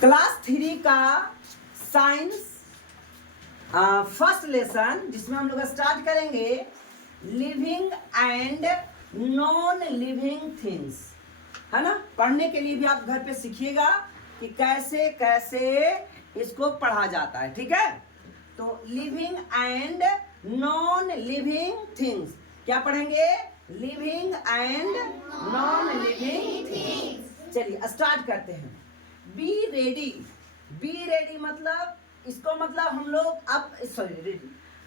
Class 3 का science first lesson जिसमें हम लोग स्टार्ट करेंगे living and non living things, है ना। पढ़ने के लिए भी आप घर पे सीखिएगा कि कैसे कैसे इसको पढ़ा जाता है, ठीक है। तो living and non living things क्या पढ़ेंगे? Living and non living things. चलिए स्टार्ट करते हैं। Be ready. बी रेडी मतलब इसको मतलब हम लोग अब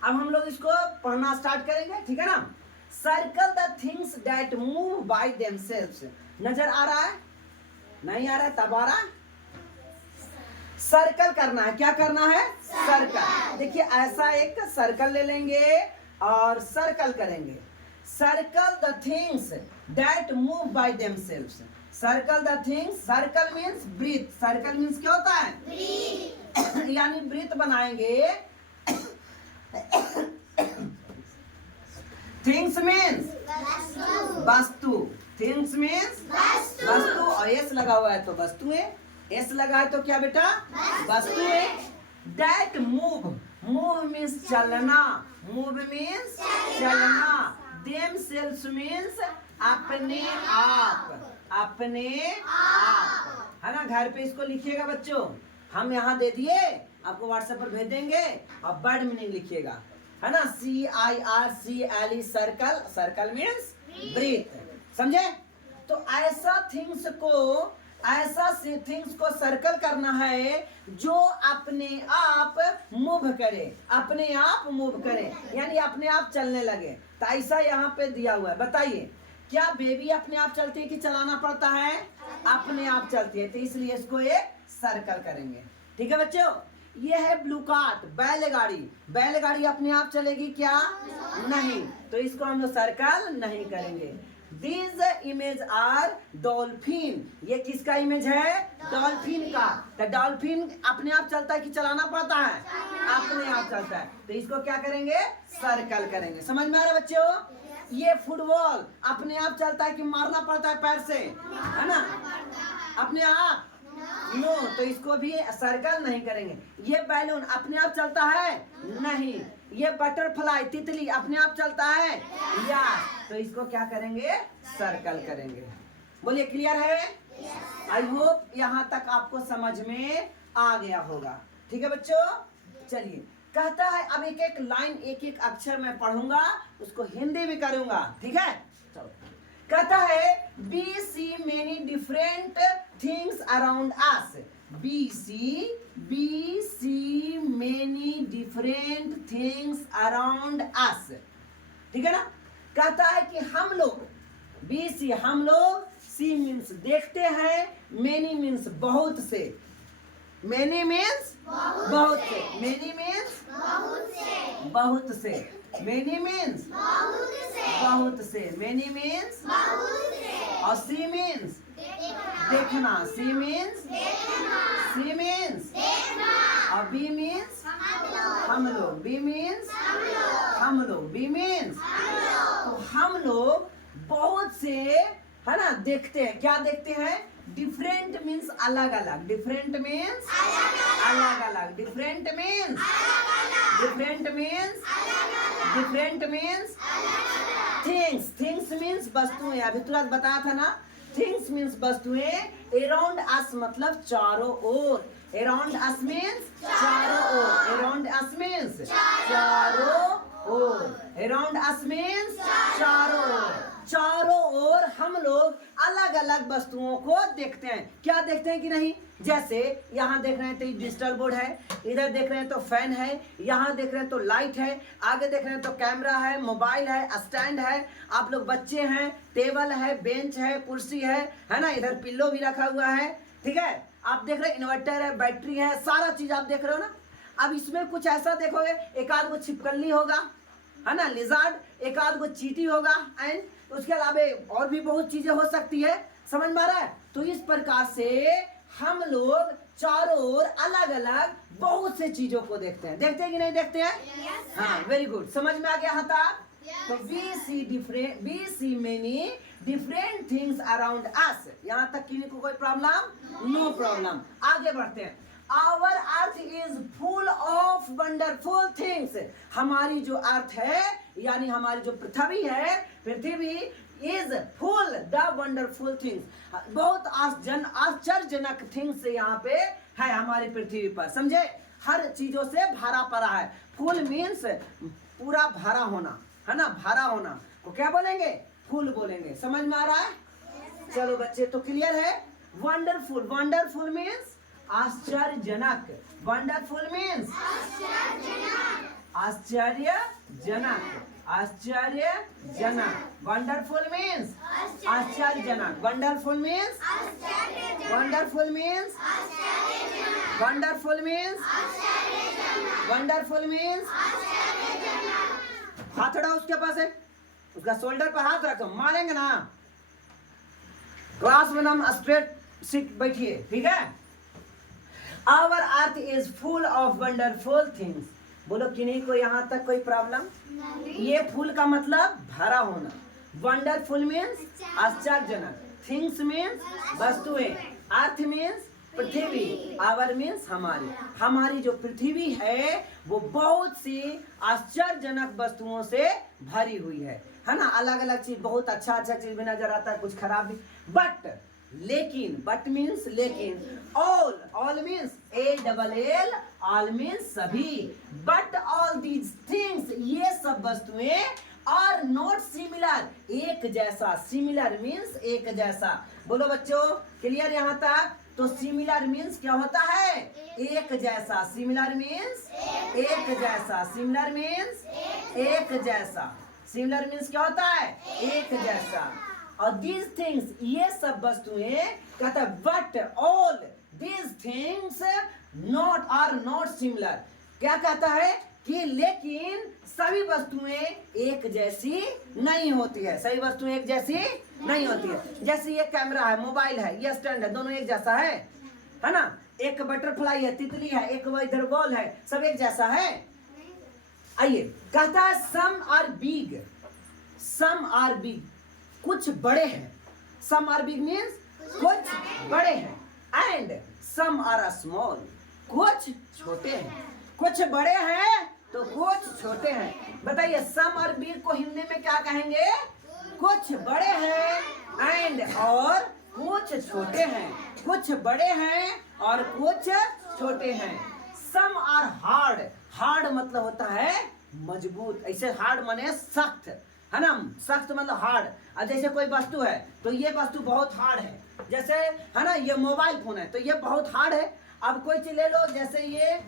हम लोग इसको पढ़ना स्टार्ट करेंगे, ठीक है ना। Circle the things that move by themselves. नजर आ रहा है? नहीं आ रहा है? तब आ रहा है। सर्कल करना है। क्या करना है? सर्कल। देखिए ऐसा एक सर्कल ले लेंगे और सर्कल करेंगे। Circle the things that move by themselves. Circle the things. Circle means breathe. Circle means क्या होता है? ब्रीथ। यानी ब्रीथ बनाएंगे। थिंग्स मीन्स वस्तु। थिंग्स मीन्स वस्तु। और एस लगा हुआ है तो वस्तुएं। एस लगा है तो क्या बेटा? वस्तुएं। That move. मूव मीन्स चलना। मूव मीन्स चलना। देमसेल्व्स मीन्स अपने आप। अपने आप, है ना। घर पे इसको लिखिएगा बच्चों। हम यहाँ दे दिए, आपको व्हाट्सएप पर भेज देंगे और वर्ड मीनिंग लिखिएगा, है ना। CIRCLE circle. Circle means breathe. समझे? तो ऐसा थिंग्स को सर्कल करना है जो अपने आप मूव करे। अपने आप मूव करे यानी अपने आप चलने लगे। तो ऐसा यहाँ पे दिया हुआ है। बताइए क्या बेबी अपने आप चलती है कि चलाना पड़ता है? अपने आप चलती है, तो इसलिए इसको एक सर्कल करेंगे, ठीक है बच्चों। ये है ब्लू कार्ट, बैलगाड़ी। बैलगाड़ी अपने आप चलेगी क्या? नहीं, तो इसको हम लोग सर्कल नहीं करेंगे। These image are dolphin. ये किसका इमेज है? डॉल्फिन का। तो डॉल्फिन अपने आप चलता है कि चलाना पड़ता है? अपने आप चलता है, तो इसको क्या करेंगे? सर्कल करेंगे। समझ में आ रहा है बच्चों? ये फुटबॉल अपने आप चलता है कि मारना पड़ता है पैर से, है ना? अपने आप नो, तो इसको भी सर्कल नहीं करेंगे। ये बैलून अपने आप चलता है? नहीं। ये बटरफ्लाई तितली अपने आप चलता है? या, तो इसको क्या करेंगे? सर्कल करेंगे। बोलिए क्लियर है? आई होप यहाँ तक आपको समझ में आ गया होगा, ठीक है बच्चों। चलिए कहता है अब एक एक लाइन एक एक अक्षर मैं पढ़ूंगा, उसको हिंदी भी करूंगा, ठीक है। चलो कहता है be see many different things around us. Be see many different things around us, ठीक है ना। कहता है कि हम लोग, बी सी हम लोग, सी मीन्स देखते हैं, मेनी मीन्स बहुत से। मेनी मीन्स बहुत से। मेनी मीन्स बहुत से। मेनी मीन्स बहुत से। मेनी मीन्स और सी मीन्स देखना। सी मीन्स और बी मीन्स हम लोग। बी मीन्स हम लोग। बी मीन्स तो हम लोग बहुत से, है ना, देखते हैं। क्या देखते हैं? डिफरेंट मीन्स अलग अलग। डिफरेंट मीन्स अलग अलग। Different means different means things. Things means वस्तुएं। अभी तुरंत बताया था ना, थिंग्स मीन्स वस्तुएं। अराउंड अस मतलब चारों ओर। अराउंड अस मीन्स चारों ओर। अराउंड अस मीन्स चारों ओर। अराउंड अस मीन्स चारों ओर। चारों ओर हम लोग अलग अलग वस्तुओं को देखते हैं। क्या देखते हैं कि नहीं? जैसे यहाँ देख रहे हैं तो डिजिटल बोर्ड है, इधर देख रहे हैं तो फैन है, यहाँ देख रहे हैं तो लाइट है, आगे देख रहे हैं तो कैमरा है, मोबाइल है, स्टैंड है, आप लोग बच्चे हैं, टेबल है, बेंच है, कुर्सी है ना। इधर पिल्लो भी रखा हुआ है, ठीक है। आप देख रहे हैं इन्वर्टर है, बैटरी है, सारा चीज आप देख रहे हो ना। अब इसमें कुछ ऐसा देखोगे, एक आध को छिपकली होगा, है ना, लिजार्ड, एक आध को चींटी होगा, एंड उसके अलावा और भी बहुत चीजें हो सकती है। समझ में आ रहा है? तो इस प्रकार से हम लोग चारों ओर अलग अलग बहुत से चीजों को देखते हैं। देखते हैं कि नहीं देखते हैं? हाँ, वेरी गुड। समझ में आ गया? हाँ था। तो be see many different things around us. यहाँ तक किसी को कोई प्रॉब्लम? No problem. आगे बढ़ते हैं। Our earth is full of wonderful things. हमारी जो अर्थ है यानी हमारी जो पृथ्वी है, पृथ्वी is full the wonderful things. बहुत आश्चर्यजनक थिंग्स यहाँ पे है हमारी पृथ्वी पर, समझे? हर चीजों से भरा पड़ा है। फुल मीन्स पूरा भरा होना, है ना? भरा होना को क्या बोलेंगे? फुल बोलेंगे। समझ में आ रहा है? चलो बच्चे, तो क्लियर है? वंडरफुल, वंडरफुल मीन्स आश्चर्यजनक। वंडरफुल मीन्स आश्चर्यजनक, आश्चर्यजनक। वंडरफुल मीन्स आश्चर्यजनक। Wonderful means wonderful means wonderful means wonderful means. हाथ उठाओ, उसके पास है, उसका शोल्डर पर हाथ रखो, मारेंगे ना। क्लास में हम स्ट्रेट सीट बैठिए, ठीक है? Our earth is full of wonderful things. बोलो किन्हीं को यहाँ तक कोई प्रॉब्लम? ये फुल का मतलब भरा होना। वंडरफुल मीन्स आश्चर्यजनक, थिंग्स मीन्स वस्तुएं, अर्थ मीन्स पृथ्वी, आवर मीन्स हमारी। हमारी जो पृथ्वी है वो बहुत सी आश्चर्यजनक वस्तुओं से भरी हुई है ना? अलग अलग चीज, बहुत अच्छा अच्छा चीज भी नजर आता है, कुछ खराब भी। बट लेकिन, बट मीन्स लेकिन, all means ALL, all means सभी। बट ऑल दीज थिंग्स, ये सब वस्तुएं आर नॉट सिमिलर, एक जैसा। सिमिलर मीन्स एक जैसा। बोलो बच्चों, क्लियर यहाँ तक? तो सिमिलर मीन्स क्या होता है? एक जैसा। सिमिलर मीन्स एक जैसा। सिमिलर मीन्स एक जैसा। सिमिलर मीन्स क्या होता है? एक जैसा। और दीज थिंग्स, ये सब वस्तुएं, कहता है but all these things not are not similar. क्या कहता है? कि लेकिन सभी वस्तुएं एक जैसी नहीं होती है। सभी वस्तुएं एक जैसी नहीं होती है। जैसे ये कैमरा है, मोबाइल है, ये स्टैंड है, दोनों एक जैसा है ना? एक बटरफ्लाई है, तितली है, एक वो इधर बॉल है, सब एक जैसा है? आइए, कहता है some are big, some are big, कुछ बड़े हैं। सम आर बिग मीन्स कुछ बड़े हैं। एंड सम आर स्मॉल, कुछ छोटे हैं। कुछ बड़े हैं तो कुछ छोटे हैं। बताइए, सम और बिग को हिंदी में क्या कहेंगे? कुछ बड़े हैं एंड और कुछ छोटे हैं। कुछ बड़े हैं और कुछ छोटे हैं। सम आर हार्ड, हार्ड मतलब होता है मजबूत। ऐसे हार्ड माने सख्त, है ना? सख्त मतलब हार्ड। और जैसे कोई वस्तु है तो ये वस्तु बहुत हार्ड है, जैसे है ना, ये मोबाइल फोन है तो ये बहुत हार्ड है। अब कोई चीज ले लो, जैसे ये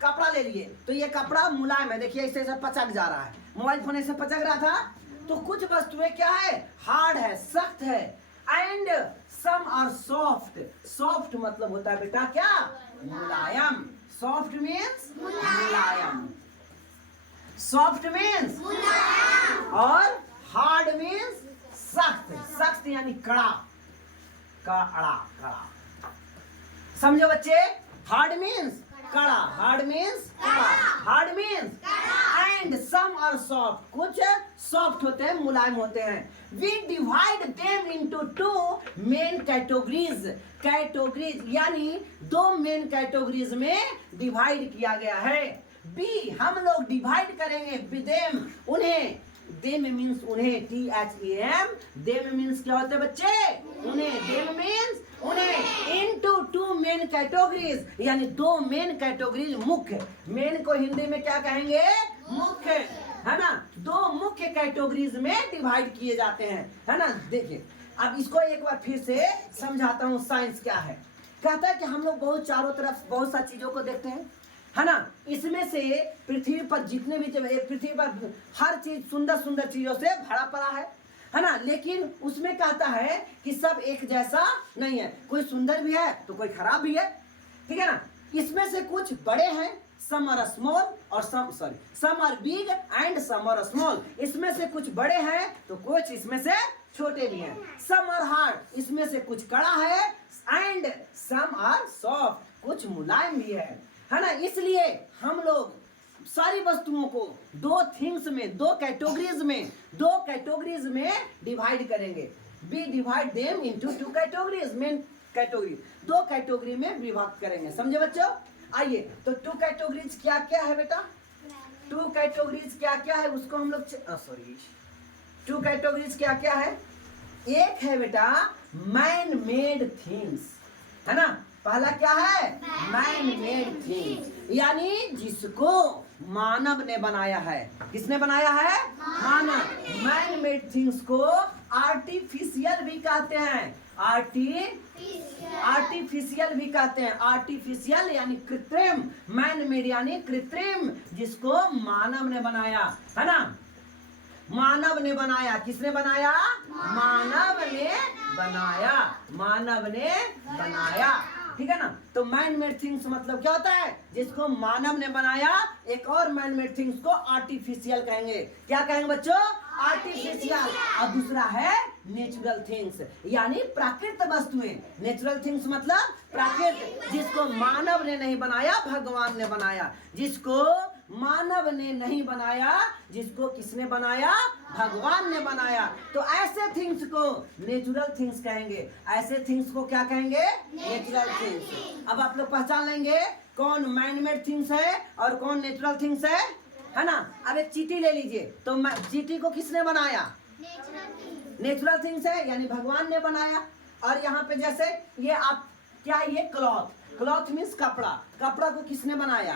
कपड़ा ले लिए तो ये कपड़ा मुलायम है, देखिए ऐसे पचक जा रहा है। मोबाइल फोन ऐसे पचक रहा था। तो कुछ वस्तुएं क्या है? हार्ड है, सख्त है। And some are soft, soft मतलब होता है बेटा क्या? मुलायम। सॉफ्ट मीन्स मुलायम, सॉफ्ट मीन्स मुलायम, और हार्ड मीन्स सख्त। सख्त यानी कड़ा, कड़ा। समझो बच्चे? हार्ड मीन्स कड़ा, हार्ड मीन्स कड़ा, hard means and some are soft, कुछ सॉफ्ट होते हैं, मुलायम होते हैं। We divide them into two main categories. Categories यानी दो मेन कैटेगरीज में डिवाइड किया गया है। बी, हम लोग डिवाइड करेंगे देम, उन्हें। देम मीन्स उन्हें, THEM। देम मीन्स क्या होते हैं बच्चे? उन्हें। देम मीन्स उन्हें। इनटू टू मेन कैटेगरीज, यानी दो मेन कैटेगरीज, मुख्य। मेन को हिंदी में क्या कहेंगे? मुख्य, है ना? दो मुख्य कैटेगरीज में डिवाइड किए जाते हैं, है ना? देखिए, अब इसको एक बार फिर से समझाता हूँ। साइंस क्या है? कहता है कि हम लोग बहुत चारों तरफ बहुत सारी चीजों को देखते हैं, है ना? इसमें से पृथ्वी पर जितने भी, पृथ्वी पर हर चीज सुंदर सुंदर चीजों से भरा पड़ा है ना? लेकिन उसमें कहता है कि सब एक जैसा नहीं है, कोई सुंदर भी है तो कोई खराब भी है, ठीक है ना? इसमें से कुछ बड़े हैं, सम आर स्मॉल, और some are big and some are small. इसमें से कुछ बड़े हैं तो कुछ इसमें से छोटे भी हैं। सम आर हार्ड, इसमें से कुछ कड़ा है, एंड सम आर सॉफ्ट, कुछ मुलायम भी है ना? इसलिए हम लोग सारी वस्तुओं को दो थिंग्स में, दो कैटेगरीज में डिवाइड करेंगे। We divide them into two categories, main category, दो कैटेगरी में विभाग करेंगे। समझे बच्चों? आइए, तो टू कैटेगरीज क्या क्या है बेटा? टू कैटेगरीज क्या क्या है उसको हम लोग टू कैटेगरीज क्या क्या है? एक है बेटा मैन मेड थिंग्स, है ना? पहला क्या है? मैन मेड थिंग्स, यानी जिसको मानव ने बनाया है। किसने बनाया है? मानव। मैन मेड थिंग्स को आर्टिफिशियल भी कहते हैं। आर्टिफिशियल भी कहते हैं। आर्टिफिशियल यानी कृत्रिम, मैन मेड यानी कृत्रिम, जिसको मानव ने बनाया, है ना? मानव ने बनाया। किसने बनाया? मानव ने बनाया। मानव ने बनाया, ठीक है ना? तो मैन मेड थिंग्स मतलब क्या होता है? जिसको मानव ने बनाया। एक और मैन मेड थिंग्स को आर्टिफिशियल कहेंगे। क्या कहेंगे बच्चों? आर्टिफिशियल। और दूसरा है नेचुरल थिंग्स, यानी प्राकृतिक वस्तुएं। नेचुरल थिंग्स मतलब प्राकृतिक, जिसको मानव ने नहीं बनाया, भगवान ने बनाया। जिसको मानव ने नहीं बनाया, जिसको किसने बनाया? भगवान ने बनाया। तो ऐसे थिंग्स को नेचुरल थिंग्स कहेंगे। ऐसे थिंग्स को क्या कहेंगे? Natural things. अब आप लोग पहचान लेंगे कौन मैन मेड थिंग्स है और कौन नेचुरल थिंग्स है ना? अब एक चींटी ले लीजिए, तो चींटी को किसने बनाया? नेचुरल थिंग्स है, यानी भगवान ने बनाया। और यहाँ पे जैसे ये आप क्या है? ये क्लॉथ मीन्स कपड़ा। कपड़ा को किसने बनाया?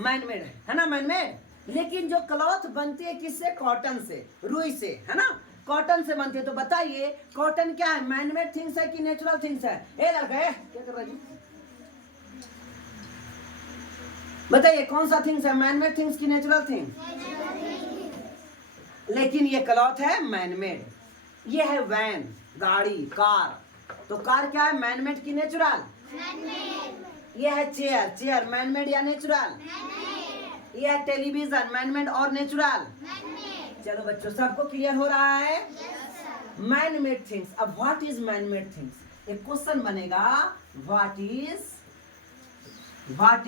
मैन मेड है ना? Man made. लेकिन जो क्लॉथ बनती है किससे? कॉटन से, रुई से, है ना? कॉटन से बनती है। तो बताइए कॉटन क्या है? मैन मेड थिंग्स है कि नेचुरल थिंग्स है? ए लड़का क्या कर रहा है? बताइए कौन सा थिंग्स है? मैन मेड थिंग्स की नेचुरल थिंग्स? लेकिन ये क्लॉथ है मैन मेड। ये है वैन, गाड़ी, कार। तो कार क्या है? मैन मेड की नेचुरल? ये है चेयर मैन मेड या नेचुरल? ये है टेलीविजन, मैन मेड और नेचुरल? चलो बच्चों, सबको क्लियर हो रहा है? Man made things. अब what is man made things? एक क्वेश्चन बनेगा, what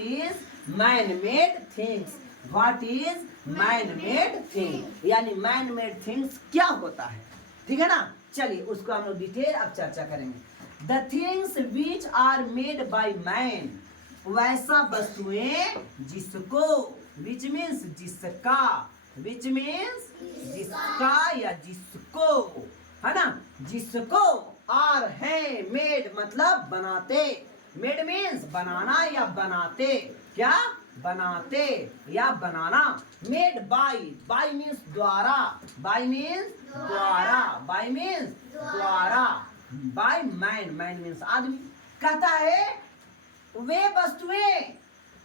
is man made things? What is man made thing, यानी मैन मेड थिंग्स क्या होता है? ठीक है ना? चलिए उसको हम लोग डिटेल अब चर्चा करेंगे। The things which are made by man, वैसा वस्तुएं जिसको, विच मीन्स जिसका, विच मीन्स जिसका या जिसको, है ना? जिसको, आर है, मेड मतलब बनाते। मेड मीन्स बनाना या बनाते। क्या? बनाते या बनाना। मेड बाय मीन्स द्वारा, बाय मीन्स द्वारा, बाय मीन्स द्वारा, बाय मैन मीन्स आदमी। कहता है वे वस्तुएं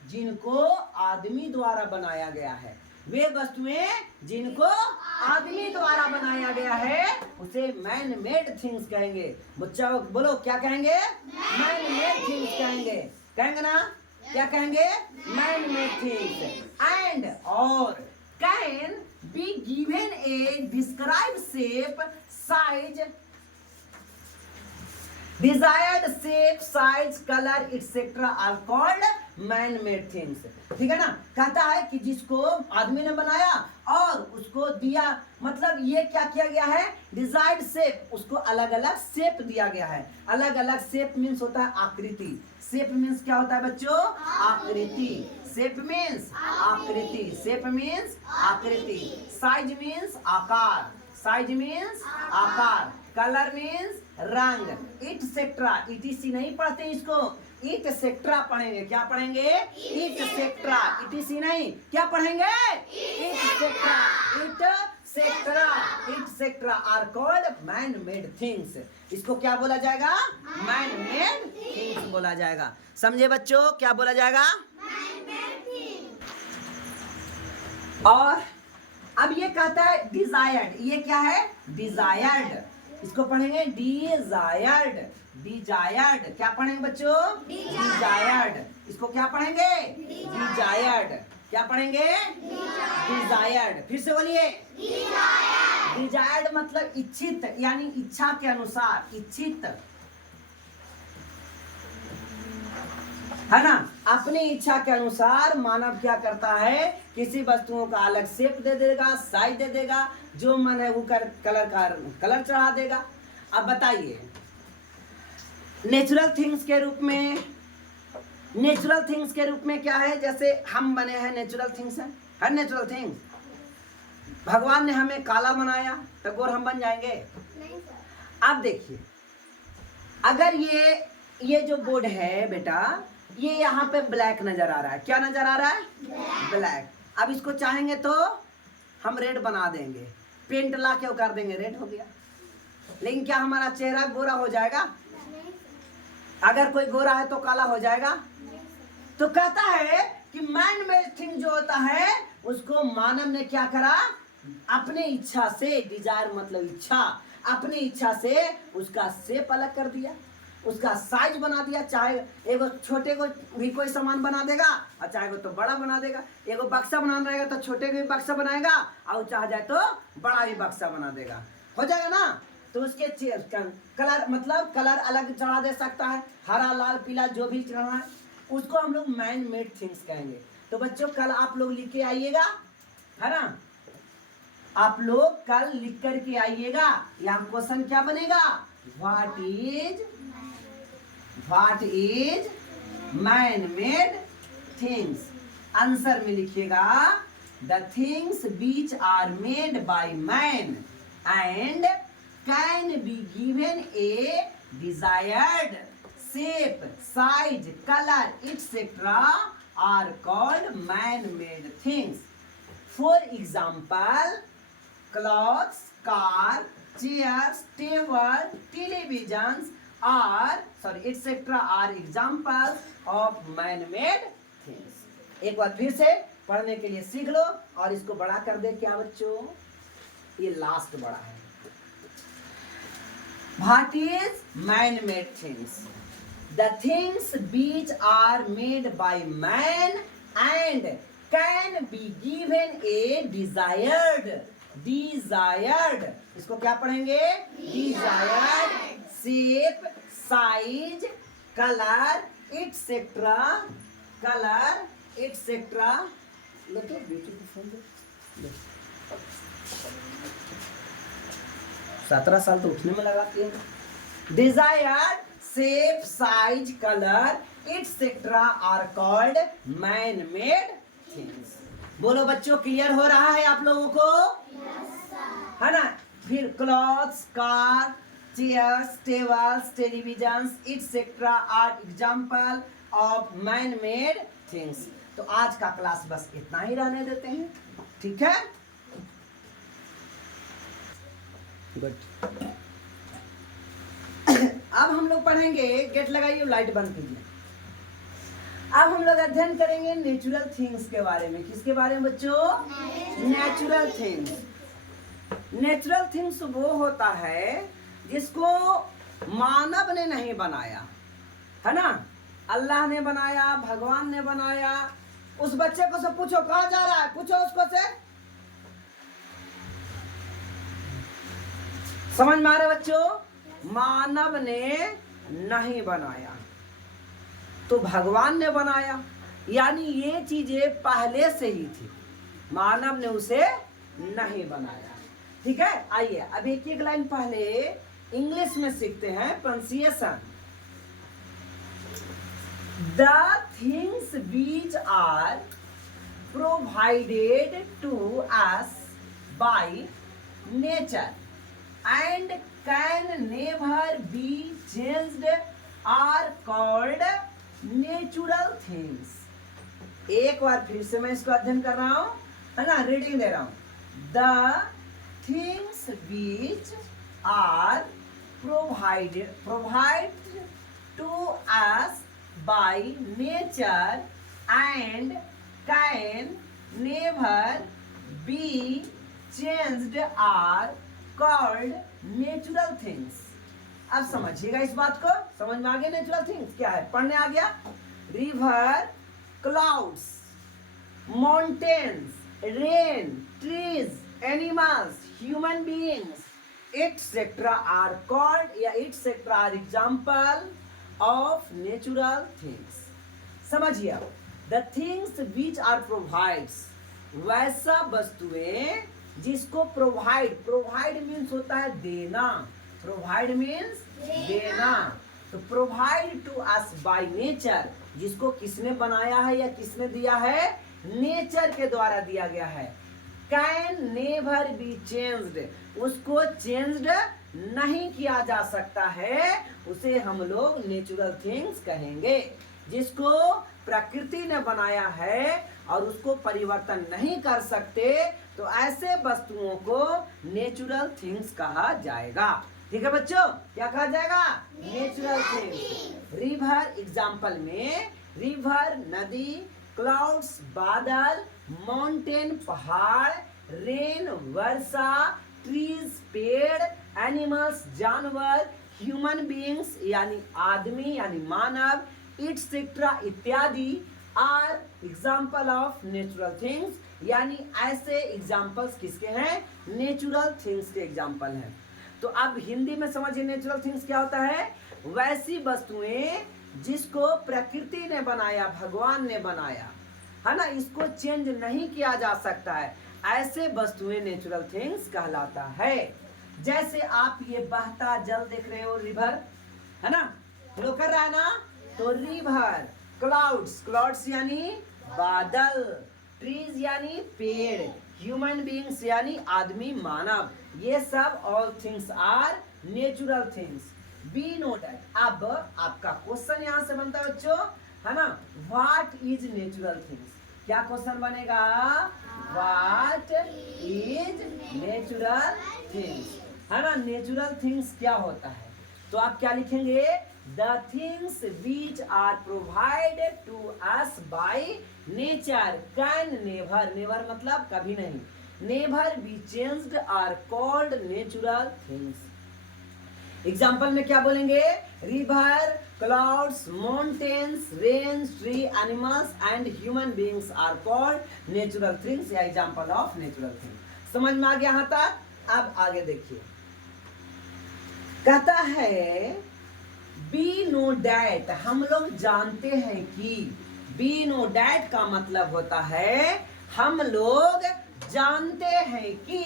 जिनको आदमी द्वारा बनाया गया है, वे वस्तुएं जिनको आदमी द्वारा बनाया गया है, उसे मैन मेड थिंग्स कहेंगे। बच्चा बोलो क्या कहेंगे? मैन मेड थिंग्स कहेंगे ना? क्या कहेंगे? Man made things. एंड और can be given a describe shape, size, desired shape, size, colour etcetera are called man made things. ठीक है ना? कहता है कि जिसको आदमी ने बनाया और उसको दिया, मतलब ये क्या किया गया है? डिजायर्ड शेप, उसको अलग अलग शेप दिया गया है। अलग अलग शेप मीन्स होता है आकृति। शेप मीन्स क्या होता है बच्चों? आकृति। शेप मीन्स आकृति, शेप मीन्स आकृति। साइज मीन्स आकार, साइज मीन्स आकार। कलर मीन्स रंग। इट सेक्ट्रा, इटीसी नहीं पढ़ते इसको, इट सेक्ट्रा पढ़ेंगे। क्या पढ़ेंगे? इट सेक्ट्रा, इटीसी नहीं। क्या पढ़ेंगे? Et cetera, et cetera, et cetera are called man made things. इसको क्या बोला जाएगा? मैन मेड थिंग्स बोला जाएगा। समझे बच्चों? क्या बोला जाएगा? और अब ये कहता है डिजायर्ड। ये क्या है? डिजायर्ड। इसको पढ़ेंगे डिजायर्ड, डिजायर्ड। क्या पढ़ेंगे बच्चों? डिजायर्ड। इसको क्या पढ़ेंगे? डिजायर्ड। क्या पढ़ेंगे? डिजायर्ड। फिर से बोलिए। डिजायर्ड मतलब इच्छित, यानी इच्छा के अनुसार, इच्छित। है ना। अपनी इच्छा के अनुसार मानव क्या करता है, किसी वस्तुओं का अलग शेप दे देगा, साइज दे देगा, जो मन है वो कलर चढ़ा देगा। अब बताइए, नेचुरल थिंग्स के रूप में, नेचुरल थिंग्स के रूप में क्या है, जैसे हम बने हैं नेचुरल थिंग्स हैं, हर नेचुरल थिंग्स। भगवान ने हमें काला बनाया तो गोर हम बन जाएंगे? नहीं सर। अब देखिए, अगर ये जो बोर्ड है बेटा, ये यहाँ पे ब्लैक नजर आ रहा है, क्या नजर आ रहा है? ब्लैक। अब इसको चाहेंगे तो हम रेड बना देंगे, पेंट ला के कर देंगे, रेड हो गया। लेकिन क्या हमारा चेहरा गोरा हो जाएगा? अगर कोई गोरा है तो काला हो जाएगा? तो कहता है कि मैन मेड थिंग जो होता है उसको मानव ने क्या करा, अपने इच्छा से, डिजायर मतलब इच्छा, अपनी इच्छा से उसका शेप अलग कर दिया, उसका साइज बना दिया। चाहे एगो छोटे को भी कोई सामान बना देगा और चाहे को तो बड़ा बना देगा। एगो बक्सा बनाना रहेगा तो छोटे को भी बक्सा बनाएगा, और चाह जाए तो बड़ा भी बक्सा बना देगा, हो जाएगा ना। तो उसके कलर मतलब कलर अलग चढ़ा दे सकता है, हरा लाल पीला जो भी चढ़ाना है, उसको हम लोग मैन मेड थिंग्स कहेंगे। तो बच्चों कल आप लोग लिख के आइएगा, है ना, आप लोग कल लिख कर के आइएगा। यहाँ क्वेश्चन क्या बनेगा, what is man made things. Answer में लिखिएगा the things which are made by man and can be given a desired shape, size, color, etc. are called man-made things. For example, clothes, car, chairs, table, televisions etc. are examples of man-made things. एक बार फिर से पढ़ने के लिए सीख लो और इसको बड़ा कर दे। क्या बच्चों, ये लास्ट बड़ा है। What is man-made things? The things which are made by man and can be given a desired इसको क्या पढ़ेंगे, desired shape, size, color, etc. Look at beautiful. 17 साल तो उठने में लगाती है। Desired shape, size, color, etc. are called man-made things. बोलो बच्चों, क्लियर हो रहा है आप लोगों को? yes, है ना। फिर clothes, car, chairs, tables, television etc. are example of man-made things. तो आज का क्लास बस इतना ही रहने देते हैं, ठीक है? गुड। अब हम लोग पढ़ेंगे, गेट लगाइए, लाइट बंद कीजिए। अब हम लोग अध्ययन करेंगे नेचुरल थिंग्स के बारे में। किसके बारे में बच्चों? Natural things. नेचुरल थिंग्स वो होता है जिसको मानव ने नहीं बनाया, है ना। अल्लाह ने बनाया, भगवान ने बनाया। उस बच्चे को से पूछो कहाँ जा रहा है, पूछो उसको से। समझ में आ रहा है बच्चों? मानव ने नहीं बनाया तो भगवान ने बनाया, यानी ये चीजें पहले से ही थी, मानव ने उसे नहीं बनाया। ठीक है, आइए अब एक एक लाइन पहले इंग्लिश में सीखते हैं pronunciation. The things which are provided to us by nature and can never be changed are called natural things. एक बार फिर से मैं इसको अध्ययन कर रहा हूँ, है ना, रीडिंग दे रहा हूँ। The things which are provided to us by nature and can never be changed are called natural things. अब समझिएगा इस बात को, समझ में आ गया नेचुरल थिंग्स क्या है, पढ़ने आ गया। River, clouds, mountains, rain, trees, animals, human beings etc. are called या etc. are example of natural things. समझिए, the things which are provides, वैसा वस्तुएं जिसको प्रोवाइड मीन्स होता है देना, प्रोवाइड मीन्स देना। तो provide to us by nature, जिसको किसने बनाया है या किसने दिया है, नेचर के द्वारा दिया गया है। कैन नेवर बी चेंज्ड, उसको चेंज्ड नहीं किया जा सकता है, उसे हम लोग नेचुरल थिंग्स कहेंगे। जिसको प्रकृति ने बनाया है और उसको परिवर्तन नहीं कर सकते, तो ऐसे वस्तुओं को नेचुरल थिंग्स कहा जाएगा। ठीक है बच्चों, क्या कहा जाएगा, नेचुरल थिंग्स। रिवर एग्जाम्पल में रिवर नदी, क्लाउड्स बादल, माउंटेन पहाड़, रेन वर्षा, ट्रीज पेड़, एनिमल्स जानवर, ह्यूमन बीइंग्स यानी आदमी यानी मानव, इटसेट्रा इत्यादि are example of natural things, यानी ऐसे एग्जाम्पल्स किसके हैं, नेचुरल थिंग्स के एग्जाम्पल हैं। तो अब हिंदी में समझिए नेचुरल थिंग्स क्या होता है, वैसी वस्तुएं जिसको प्रकृति ने बनाया, भगवान ने बनाया है ना, इसको चेंज नहीं किया जा सकता है, ऐसे वस्तुएं नेचुरल थिंग्स कहलाता है। जैसे आप ये बहता जल देख रहे हो, रिवर है ना, फ्लो कर रहा है ना, तो रिवर, क्लाउड्स यानी बादल, ट्रीज यानी पेड़, ह्यूमन बीइंग्स यानी आदमी मानव, ये सब all things are natural things. Be noted. अब आपका क्वेश्चन यहां से बनता है बच्चों, है ना, व्हाट इज नेचुरल थिंग्स, क्या क्वेश्चन बनेगा, व्हाट इज नेचुरल थिंग्स, है ना, नेचुरल थिंग्स क्या होता है। तो आप क्या लिखेंगे, the things which are provided to us by nature can never, never मतलब कभी नहीं, never be changed are called natural things. Example में क्या बोलेंगे, river, clouds, mountains, rain, tree, animals and human beings are called natural things, या example of natural things. समझ में आ गया यहाँ तक। अब आगे देखिए, कहता है बी नो डैट, हम लोग जानते हैं कि, बी नो डैट का मतलब होता है हम लोग जानते हैं कि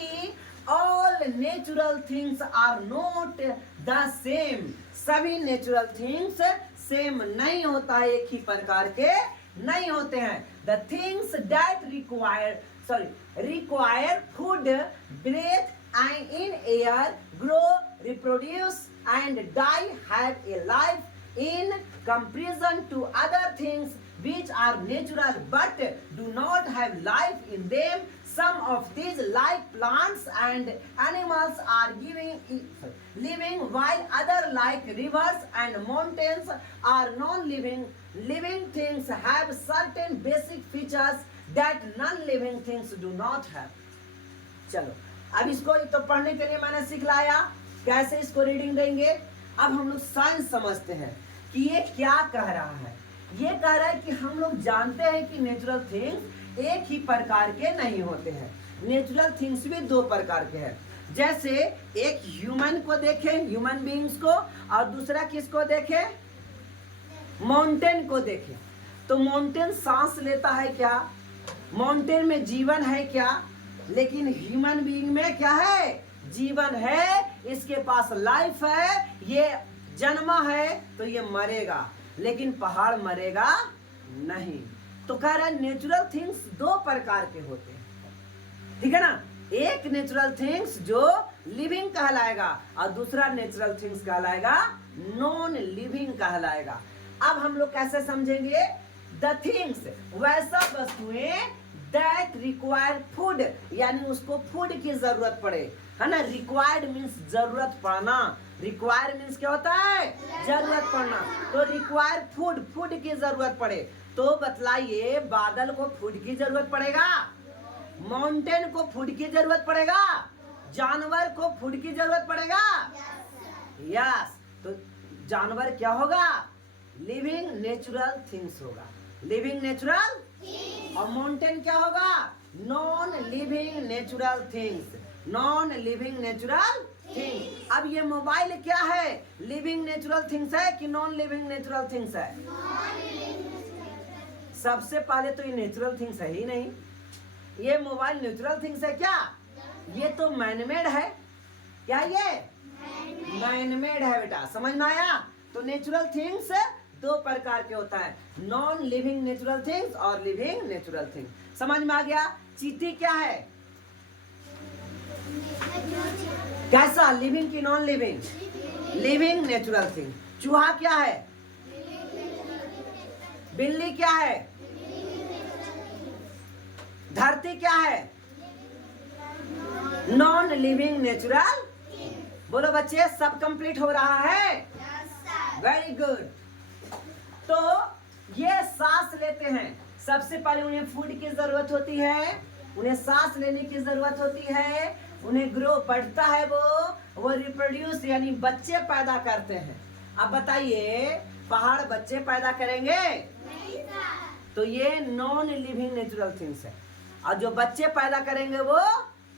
all natural things are not the same, सभी नेचुरल थिंग्स सेम नहीं होता है, एक ही प्रकार के नहीं होते हैं। The things that require food, breathe and in air, grow, reproduce and die have a life in comparison to other things which are natural but do not have life in them. Some of these like plants and animals are living while other like rivers and mountains are non-living. Living things have certain basic features that non-living things do not have. चलो अब इसको तो पढ़ने के लिए मैंने सिखलाया, कैसे इसको रीडिंग देंगे। अब हम लोग साइंस समझते हैं कि ये क्या कह रहा है। ये कह रहा है कि हम लोग जानते हैं कि नेचुरल थिंग्स एक ही प्रकार के नहीं होते हैं, नेचुरल थिंग्स भी दो प्रकार के हैं। जैसे एक ह्यूमन को देखें, ह्यूमन बीइंग्स को, और दूसरा किसको देखें, माउंटेन को देखें। तो माउंटेन सांस लेता है क्या, माउंटेन में जीवन है क्या, लेकिन ह्यूमन बीइंग में क्या है, जीवन है, इसके पास लाइफ है, ये जन्मा है तो ये मरेगा, लेकिन पहाड़ मरेगा नहीं। तो कह रहा है नेचुरल थिंग्स दो प्रकार के होते हैं, ठीक है ना, एक नेचुरल थिंग्स जो लिविंग कहलाएगा और दूसरा नेचुरल थिंग्स कहलाएगा नॉन लिविंग कहलाएगा। अब हम लोग कैसे समझेंगे, द थिंग्स वैसा वस्तुएं दैट रिक्वायर फूड, यानी उसको फूड की जरूरत पड़े, है ना, रिक्वायर्ड मीन्स जरूरत पड़ना, रिक्वायर मीन्स क्या होता है, जरूरत पड़ना। तो रिक्वायर फूड, फूड की जरूरत पड़े, तो बतलाइए बादल को फूड की जरूरत पड़ेगा, माउंटेन को फूड की जरूरत पड़ेगा, जानवर को फूड की जरूरत पड़ेगा, यस। तो जानवर क्या होगा, लिविंग नेचुरल थिंग्स होगा, लिविंग नेचुरल, और माउंटेन क्या होगा, non living natural things, non living natural things. अब ये मोबाइल क्या है, लिविंग नेचुरल थिंग्स है कि नॉन लिविंग नेचुरल थिंग्स है, सबसे पहले तो ये नेचुरल थिंग्स है ही नहीं। ये मोबाइल नेचुरल थिंग्स है क्या? ये तो मैनमेड है। क्या ये मैनमेड है बेटा, समझ में आया? तो नेचुरल थिंग्स दो प्रकार के होता है, नॉन लिविंग नेचुरल थिंग्स और लिविंग नेचुरल थिंग्स। समझ में आ गया? चींटी क्या है? कैसा, लिविंग की non living? Living natural thing. चूहा क्या है? बिल्ली क्या है? धरती क्या है? Non living natural. बोलो बच्चे, सब कंप्लीट हो रहा है? Very good. तो ये सांस लेते हैं, सबसे पहले उन्हें फूड की जरूरत होती है, उन्हें सांस लेने की जरूरत होती है, उन्हें ग्रो बढ़ता है, वो रिप्रोड्यूस यानी बच्चे पैदा करते हैं। अब बताइए, पहाड़ बच्चे पैदा करेंगे? नहीं सर। तो ये नॉन लिविंग नेचुरल थिंग्स है, और जो बच्चे पैदा करेंगे वो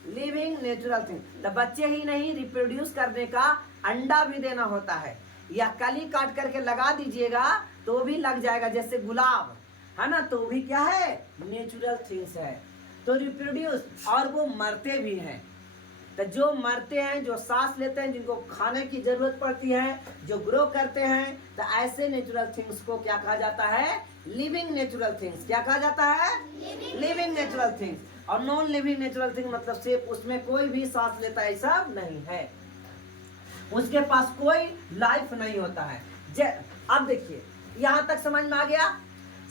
लिविंग नेचुरल थिंग। तो बच्चे ही नहीं, रिप्रोड्यूस करने का अंडा भी देना होता है, या कली काट करके लगा दीजिएगा तो भी लग जाएगा, जैसे गुलाब है ना, तो भी क्या है? नेचुरल थिंग्स है। तो रिप्रोड्यूस, और वो मरते भी हैं। तो जो मरते हैं, जो सांस लेते हैं, जिनको खाने की जरूरत पड़ती है, जो ग्रो करते हैं, तो ऐसे नेचुरल थिंग्स को क्या कहा जाता है? Living natural things. क्या कहा जाता है? Living natural things. और नॉन लिविंग नेचुरल थिंग मतलब सिर्फ उसमें कोई भी सांस लेता है ऐसा नहीं है, उसके पास कोई लाइफ नहीं होता है। अब देखिए, यहाँ तक समझ में आ गया?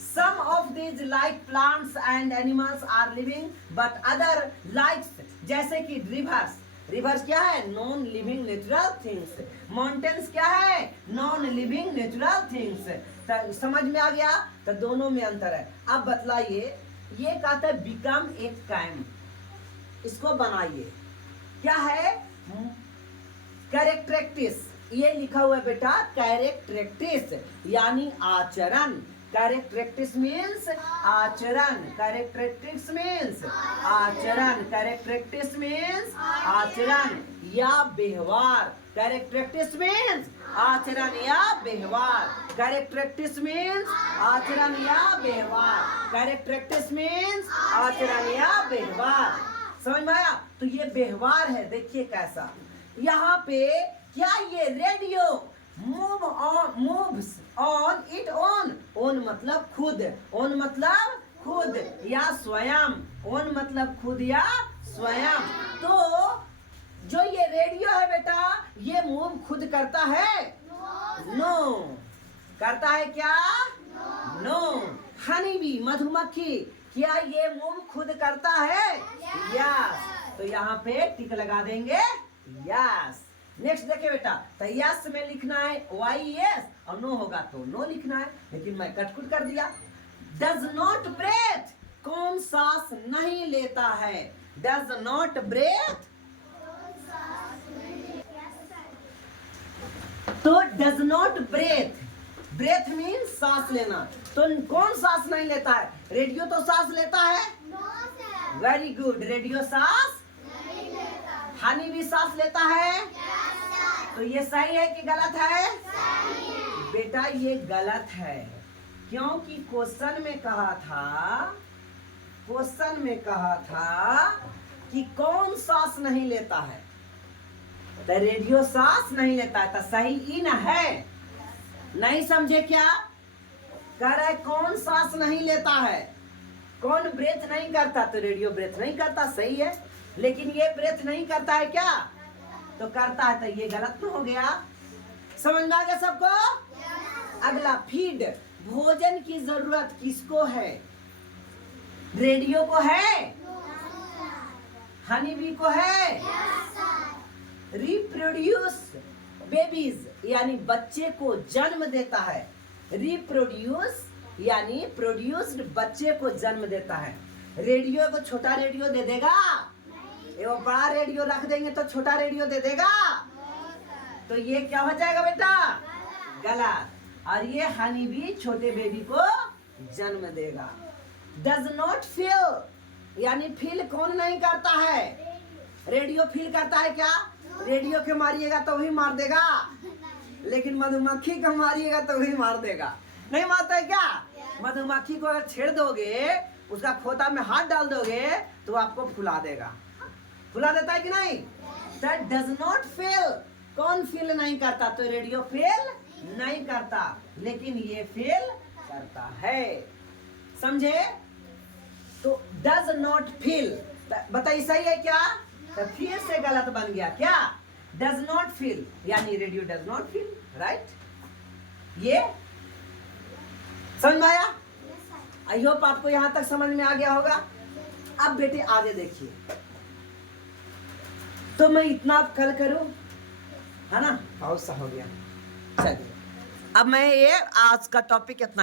Some of these like plants and animals are living, but other likes, जैसे कि रिवर्स। रिवर्स क्या है? Non living natural things. Mountains क्या है? Non living natural things. समझ में आ गया? तो दोनों में अंतर है। अब बतलाइए, ये कहता है बिकम ए कैम, इसको बनाइए। क्या है? कैरेक्टरिस्टिक्स, ये लिखा हुआ है बेटा, कैरेक्टरिस्टिक्स यानी आचरण। कैरेक्टरिस्टिक्स मीन्स आचरण, कैरेक्टरिस्टिक्स मीन्स आचरण, कैरेक्टरिस्टिक्स मीन्स आचरण या व्यवहार। कैरेक्टरिस्टिक्स मीन्स आचरण या व्यवहार। कैरेक्टरिस्टिक्स मीन्स आचरण या व्यवहार। कैरेक्टरिस्टिक्स मीन्स आचरण या व्यवहार। समझ में आया? तो ये व्यवहार है। देखिए कैसा, यहाँ पे क्या ये radio moves on it own. Own मतलब खुद, ओन मतलब खुद या स्वयं, ओन मतलब खुद या स्वयं। तो जो ये रेडियो है बेटा, ये मूव खुद करता है? नो। करता है क्या? नो। हनी बी, मधुमक्खी, क्या ये मूव खुद करता है? यस। तो यहाँ पे टिक लगा देंगे, यस। नेक्स्ट देखिए बेटा, तो यस में लिखना है वाई यस, और नो होगा तो नो लिखना है, लेकिन मैं कटकुट कर दिया। डज नॉट ब्रेथ, कौन सांस नहीं लेता है? डज नॉट ब्रेथ, तो does not breathe, breathe means सांस लेना, तो कौन सांस नहीं लेता है? रेडियो तो सांस लेता है? वेरी गुड, रेडियो सांस नहीं लेता। हनी भी सांस लेता है? तो ये सही है कि गलत है? सही है। बेटा ये गलत है, क्योंकि क्वेश्चन में कहा था कि कौन सांस नहीं लेता है, तो रेडियो सांस नहीं लेता है, तो सही इन है। नहीं समझे क्या? कह रहा है कौन सांस नहीं लेता है, कौन ब्रेथ नहीं करता, तो रेडियो ब्रेथ नहीं करता, सही है। लेकिन ये ब्रेथ नहीं करता है क्या? तो करता है, तो ये गलत तो हो गया। समझ में आ गया सबको? अगला, फीड, भोजन की जरूरत किसको है? रेडियो को है? हनी बी को है? रिप्रोड्यूस, बेबीज यानी बच्चे को जन्म देता है। रिप्रोड्यूस यानी प्रोड्यूस्ड, बच्चे को जन्म देता है। रेडियो को छोटा रेडियो दे देगा? वो बड़ा रेडियो रख देंगे तो छोटा रेडियो दे देगा? तो ये क्या हो जाएगा बेटा? गलत। और ये हनी भी छोटे बेबी को जन्म देगा। डज नॉट फील यानी फील कौन नहीं करता है? रेडियो फील करता है क्या? रेडियो के मारिएगा तो वही मार देगा, लेकिन मधुमक्खी को मारिएगा तो वही मार देगा। नहीं मारता है क्या? मधुमक्खी को अगर छेड़ दोगे, उसका खोता में हाथ डाल दोगे तो वो आपको फुला देगा। फुला देता है कि नहीं? That does not fail. कौन फेल नहीं करता? तो रेडियो फेल नहीं करता, लेकिन ये फेल करता है। समझे? तो डज नॉट फेल, बताइए सही है क्या? तो फिर से गलत बन गया क्या? डज नॉट फील यानी radio does not feel, right? ये समझ में आया? आई होप आपको यहां तक समझ में आ गया होगा। अब बेटे आगे देखिए, तो मैं इतना कल करूं, है ना? बहुत सा हो गया। चलिए अब मैं ये आज का टॉपिक इतना ही